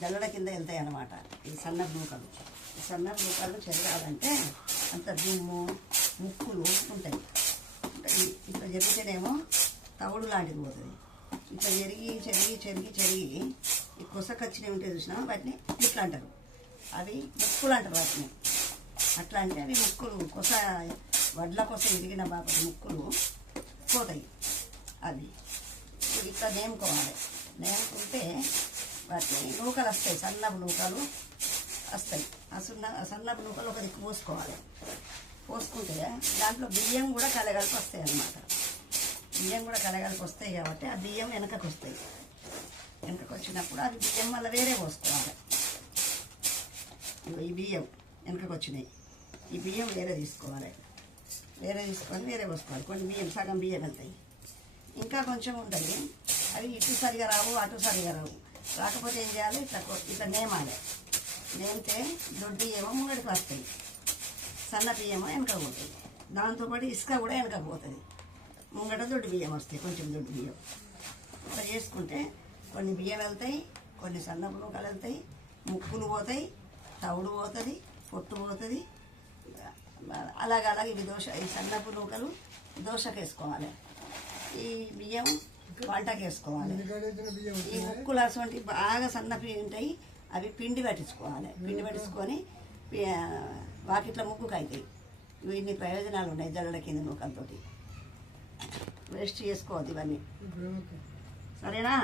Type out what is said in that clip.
జల్లడ కింద వెళ్తాయి అన్నమాట. ఈ సన్నపు నూకలు, ఈ సన్నపు నూకలు చెరగాలంటే అంత దుమ్ము ముక్కులు ఉంటాయి. ఇట్లా జరిగితేనేమో తవుడు లాంటిది పోతుంది. ఇట్లా చెరిగి చెరిగి చెరిగి చెరిగి ఈ కొసకచ్చినవి ఉంటాయి చూసినా, వాటిని ఇట్లా అంటారు. అవి ముక్కులు అంటారు వాటిని. అట్లా అంటే అవి ముక్కులు కొస వడ్ల కొస ఇరిగిన బాపటి ముక్కులు పోతాయి. అవి ఇట్లా నేముకోవాలి. నేముకుంటే వాటిని నూకలు వస్తాయి, సన్నపు నూకలు వస్తాయి. ఆ సన్నపు నూకలు ఒక దిక్కు పోసుకోవాలి. పోసుకుంటే దాంట్లో బియ్యం కూడా కలగలిపి వస్తాయి అన్నమాట. బియ్యం కూడా కలగలిపి వస్తాయి కాబట్టి ఆ బియ్యం వెనకకు వస్తాయి. వెనకకు వచ్చినప్పుడు అది బియ్యం మళ్ళీ వేరే పోసుకోవాలి. ఈ బియ్యం వెనకకు వచ్చినాయి, ఈ బియ్యం వేరే తీసుకోవాలి. వేరే తీసుకొని వేరే పోసుకోవాలి. కొన్ని బియ్యం సగం బియ్యం వెళ్తాయి, ఇంకా కొంచెం ఉంటుంది. అవి ఇటు సరిగా రావు, అటు సరిగా రావు. రాకపోతే ఏం చేయాలి, ఇట్లా నేమాలి. నేమితే దొడ్డు ఏమో ముంగడికి వస్తాయి, సన్న బియ్యమో వెనకకు పోతాయి. దాంతోపాటు ఇసుక కూడా వెనకకు పోతుంది. ముంగట దొడ్డు బియ్యం వస్తాయి, కొంచెం దొడ్డు బియ్యం. ఇట్లా చేసుకుంటే కొన్ని బియ్యం వెళ్తాయి, కొన్ని సన్నపు నూకలు వెళ్తాయి, ముక్కులు పోతాయి, తవుడు పోతుంది, పొట్టు పోతుంది. అలాగ ఇవి ఈ సన్నపు నూకలు దోశకు వేసుకోవాలి. ఈ బియ్యం వంటకు వేసుకోవాలి. ఈ ముక్కులు అటువంటి బాగా సన్నపి ఉంటాయి, అవి పిండి పట్టించుకోవాలి. పిండి పట్టించుకొని వాకిట్ల ముక్కుకు అవుతాయి. ఇన్ని ప్రయోజనాలు ఉన్నాయి జల్లడ కింద నూకలతోటి. వేస్ట్ చేసుకోవద్దు ఇవన్నీ, సరేనా?